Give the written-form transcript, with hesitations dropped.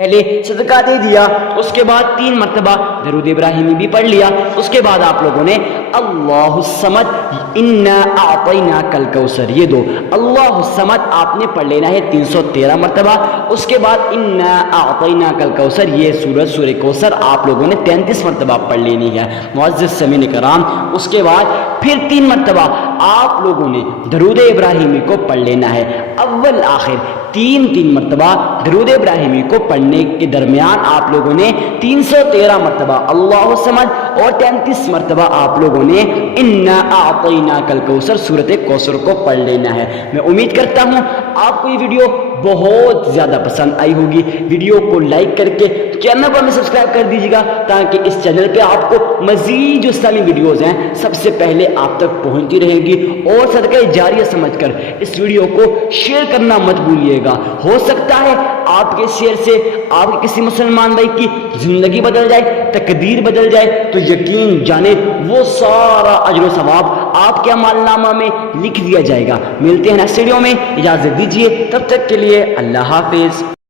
پہلے صدقہ دے دیا، اس کے بعد 3 مرتبہ درود ابراہیمی بھی پڑھ لیا، اس کے بعد آپ لوگوں نے اللہ الصمد انا اعطیناک الکوثر یہ دو اللہ الصمد آپ نے پڑھ لینا ہے 313 مرتبہ، اس کے بعد انا اعطیناک الکوثر یہ سورہ کوثر آپ لوگوں نے 33 مرتبہ پڑھ لینی ہے معزز سامعین کرام۔ اس کے بعد پھر 3 مرتبہ آپ لوگوں نے درود ابراہیمی کو پڑھ لینا ہے، اول آخر 3 مرتبہ درود ابراہیمی کو پڑھنے کے درمیان آپ لوگوں نے 313 مرتبہ اللہ الصمد اور 33 مرتبہ آپ لوگوں نے انا اعطیناک الکوثر سورۃ کوثر کو پڑھ لینا ہے۔ میں امید کرتا ہوں آپ کو یہ ویڈیو بہت زیادہ پسند آئی ہوگی، ویڈیو کو لائک کر کے چینل کو ہمیں سبسکرائب کر دیجیے گا تاکہ اس چینل پہ آپ کو مزید جو اسلامی ویڈیوز ہیں سب سے پہلے آپ تک پہنچتی رہے گی، اور صدقہ جاریہ سمجھ کر اس ویڈیو کو شیئر کرنا مت بھولیے گا۔ ہو سکتا ہے آپ کے شیئر سے آپ کے کسی مسلمان بھائی کی زندگی بدل جائے، تقدیر بدل جائے، تو یقین جانے وہ سارا اجر و ثواب آپ کے اعمال نامہ میں لکھ دیا جائے گا۔ ملتے ہیں نیکسٹ ویڈیو میں، اجازت دیجیے، تب تک کے لیے اللہ حافظ۔